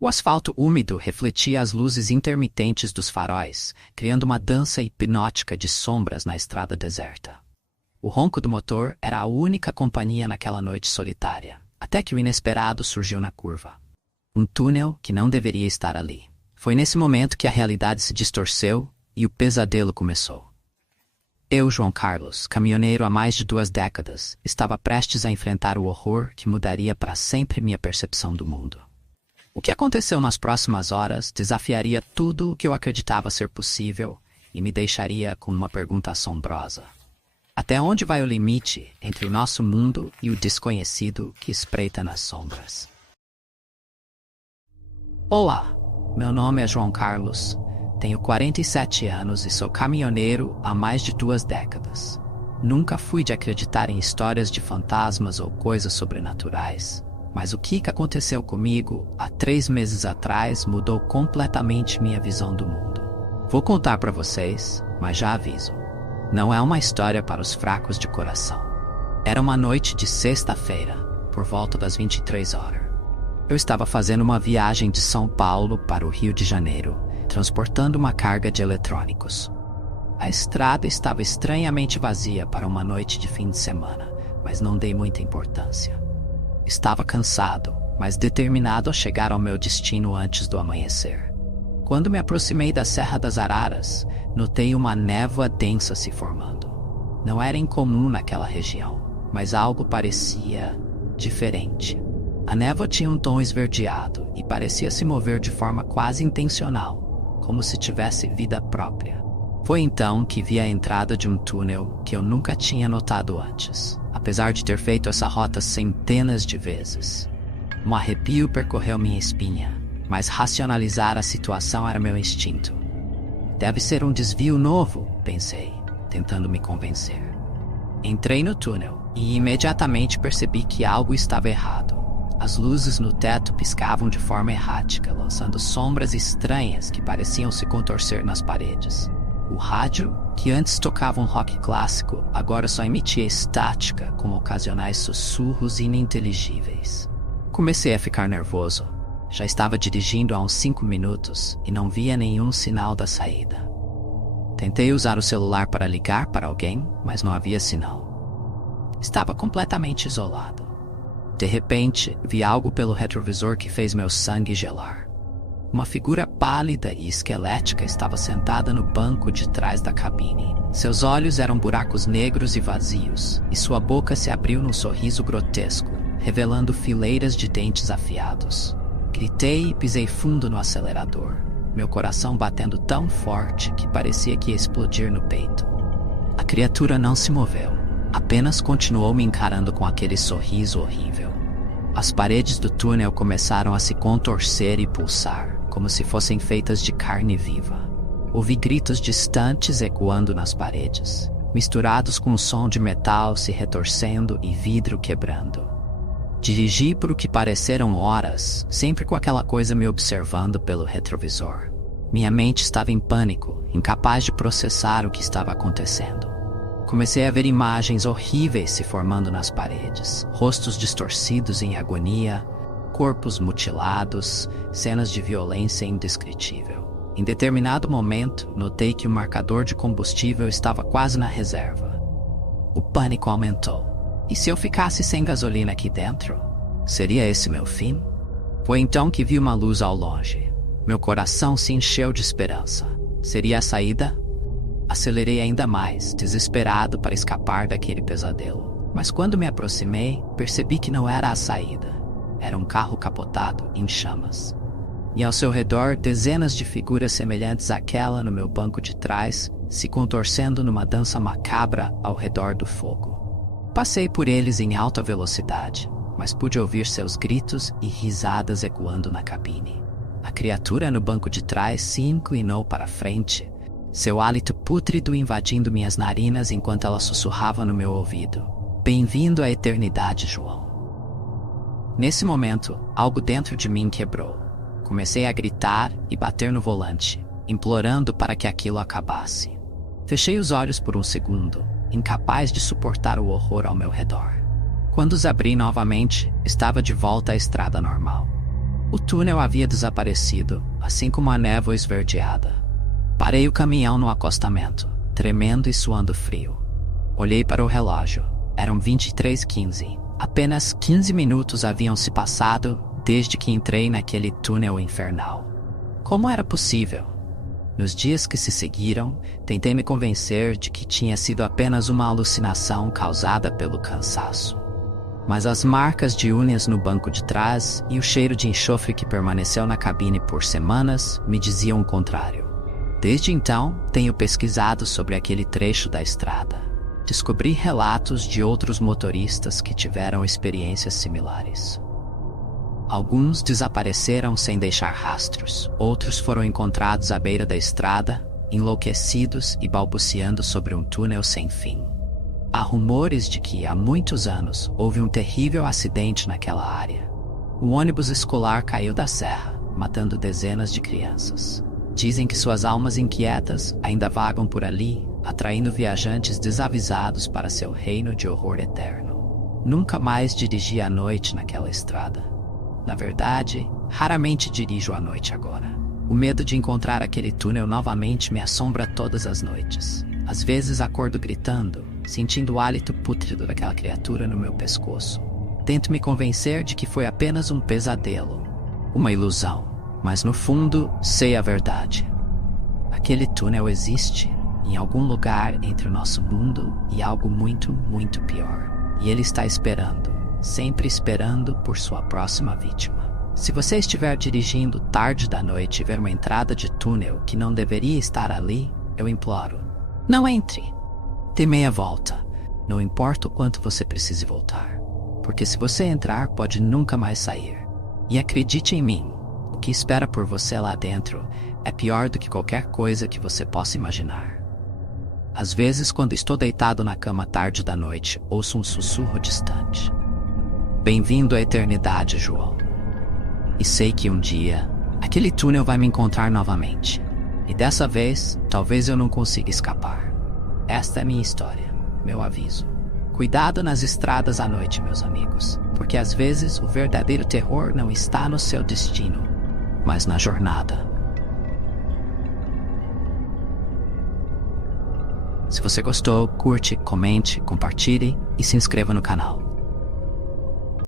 O asfalto úmido refletia as luzes intermitentes dos faróis, criando uma dança hipnótica de sombras na estrada deserta. O ronco do motor era a única companhia naquela noite solitária, até que o inesperado surgiu na curva. Um túnel que não deveria estar ali. Foi nesse momento que a realidade se distorceu e o pesadelo começou. Eu, João Carlos, caminhoneiro há mais de 2 décadas, estava prestes a enfrentar o horror que mudaria para sempre minha percepção do mundo. O que aconteceu nas próximas horas desafiaria tudo o que eu acreditava ser possível e me deixaria com uma pergunta assombrosa. Até onde vai o limite entre o nosso mundo e o desconhecido que espreita nas sombras? Olá, meu nome é João Carlos, tenho 47 anos e sou caminhoneiro há mais de 2 décadas. Nunca fui de acreditar em histórias de fantasmas ou coisas sobrenaturais. Mas o que aconteceu comigo há 3 meses atrás mudou completamente minha visão do mundo. Vou contar para vocês, mas já aviso. Não é uma história para os fracos de coração. Era uma noite de sexta-feira, por volta das 23 horas. Eu estava fazendo uma viagem de São Paulo para o Rio de Janeiro, transportando uma carga de eletrônicos. A estrada estava estranhamente vazia para uma noite de fim de semana, mas não dei muita importância. Estava cansado, mas determinado a chegar ao meu destino antes do amanhecer. Quando me aproximei da Serra das Araras, notei uma névoa densa se formando. Não era incomum naquela região, mas algo parecia diferente. A névoa tinha um tom esverdeado e parecia se mover de forma quase intencional, como se tivesse vida própria. Foi então que vi a entrada de um túnel que eu nunca tinha notado antes, apesar de ter feito essa rota centenas de vezes. Um arrepio percorreu minha espinha, mas racionalizar a situação era meu instinto. Deve ser um desvio novo, pensei, tentando me convencer. Entrei no túnel e imediatamente percebi que algo estava errado. As luzes no teto piscavam de forma errática, lançando sombras estranhas que pareciam se contorcer nas paredes. O rádio, que antes tocava um rock clássico, agora só emitia estática com ocasionais sussurros ininteligíveis. Comecei a ficar nervoso. Já estava dirigindo há uns 5 minutos e não via nenhum sinal da saída. Tentei usar o celular para ligar para alguém, mas não havia sinal. Estava completamente isolado. De repente, vi algo pelo retrovisor que fez meu sangue gelar. Uma figura pálida e esquelética estava sentada no banco de trás da cabine. Seus olhos eram buracos negros e vazios, e sua boca se abriu num sorriso grotesco, revelando fileiras de dentes afiados. Gritei e pisei fundo no acelerador, meu coração batendo tão forte que parecia que ia explodir no peito. A criatura não se moveu, apenas continuou me encarando com aquele sorriso horrível. As paredes do túnel começaram a se contorcer e pulsar, como se fossem feitas de carne viva. Ouvi gritos distantes ecoando nas paredes, misturados com o som de metal se retorcendo e vidro quebrando. Dirigi por o que pareceram horas, sempre com aquela coisa me observando pelo retrovisor. Minha mente estava em pânico, incapaz de processar o que estava acontecendo. Comecei a ver imagens horríveis se formando nas paredes, rostos distorcidos em agonia, corpos mutilados, cenas de violência indescritível. Em determinado momento, notei que o marcador de combustível estava quase na reserva. O pânico aumentou. E se eu ficasse sem gasolina aqui dentro? Seria esse meu fim? Foi então que vi uma luz ao longe. Meu coração se encheu de esperança. Seria a saída? Acelerei ainda mais, desesperado para escapar daquele pesadelo. Mas quando me aproximei, percebi que não era a saída. Era um carro capotado, em chamas. E ao seu redor, dezenas de figuras semelhantes àquela no meu banco de trás, se contorcendo numa dança macabra ao redor do fogo. Passei por eles em alta velocidade, mas pude ouvir seus gritos e risadas ecoando na cabine. A criatura no banco de trás se inclinou para frente, seu hálito pútrido invadindo minhas narinas enquanto ela sussurrava no meu ouvido. Bem-vindo à eternidade, João. Nesse momento, algo dentro de mim quebrou. Comecei a gritar e bater no volante, implorando para que aquilo acabasse. Fechei os olhos por um segundo, incapaz de suportar o horror ao meu redor. Quando os abri novamente, estava de volta à estrada normal. O túnel havia desaparecido, assim como a névoa esverdeada. Parei o caminhão no acostamento, tremendo e suando frio. Olhei para o relógio. Eram 23h15. Apenas 15 minutos haviam se passado desde que entrei naquele túnel infernal. Como era possível? Nos dias que se seguiram, tentei me convencer de que tinha sido apenas uma alucinação causada pelo cansaço. Mas as marcas de unhas no banco de trás e o cheiro de enxofre que permaneceu na cabine por semanas me diziam o contrário. Desde então, tenho pesquisado sobre aquele trecho da estrada. Descobri relatos de outros motoristas que tiveram experiências similares. Alguns desapareceram sem deixar rastros, outros foram encontrados à beira da estrada, enlouquecidos e balbuciando sobre um túnel sem fim. Há rumores de que, há muitos anos, houve um terrível acidente naquela área. Um ônibus escolar caiu da serra, matando dezenas de crianças. Dizem que suas almas inquietas ainda vagam por ali, atraindo viajantes desavisados para seu reino de horror eterno. Nunca mais dirigi à noite naquela estrada. Na verdade, raramente dirijo à noite agora. O medo de encontrar aquele túnel novamente me assombra todas as noites. Às vezes acordo gritando, sentindo o hálito pútrido daquela criatura no meu pescoço. Tento me convencer de que foi apenas um pesadelo, uma ilusão, mas no fundo sei a verdade. Aquele túnel existe, em algum lugar entre o nosso mundo e algo muito, muito pior. E ele está esperando, sempre esperando por sua próxima vítima. Se você estiver dirigindo tarde da noite e ver uma entrada de túnel que não deveria estar ali, eu imploro, não entre. Dê meia volta, não importa o quanto você precise voltar. Porque se você entrar, pode nunca mais sair. E acredite em mim, o que espera por você lá dentro é pior do que qualquer coisa que você possa imaginar. Às vezes, quando estou deitado na cama tarde da noite, ouço um sussurro distante. Bem-vindo à eternidade, João. E sei que um dia, aquele túnel vai me encontrar novamente. E dessa vez, talvez eu não consiga escapar. Esta é minha história, meu aviso. Cuidado nas estradas à noite, meus amigos, porque às vezes o verdadeiro terror não está no seu destino, mas na jornada. Se você gostou, curte, comente, compartilhe e se inscreva no canal.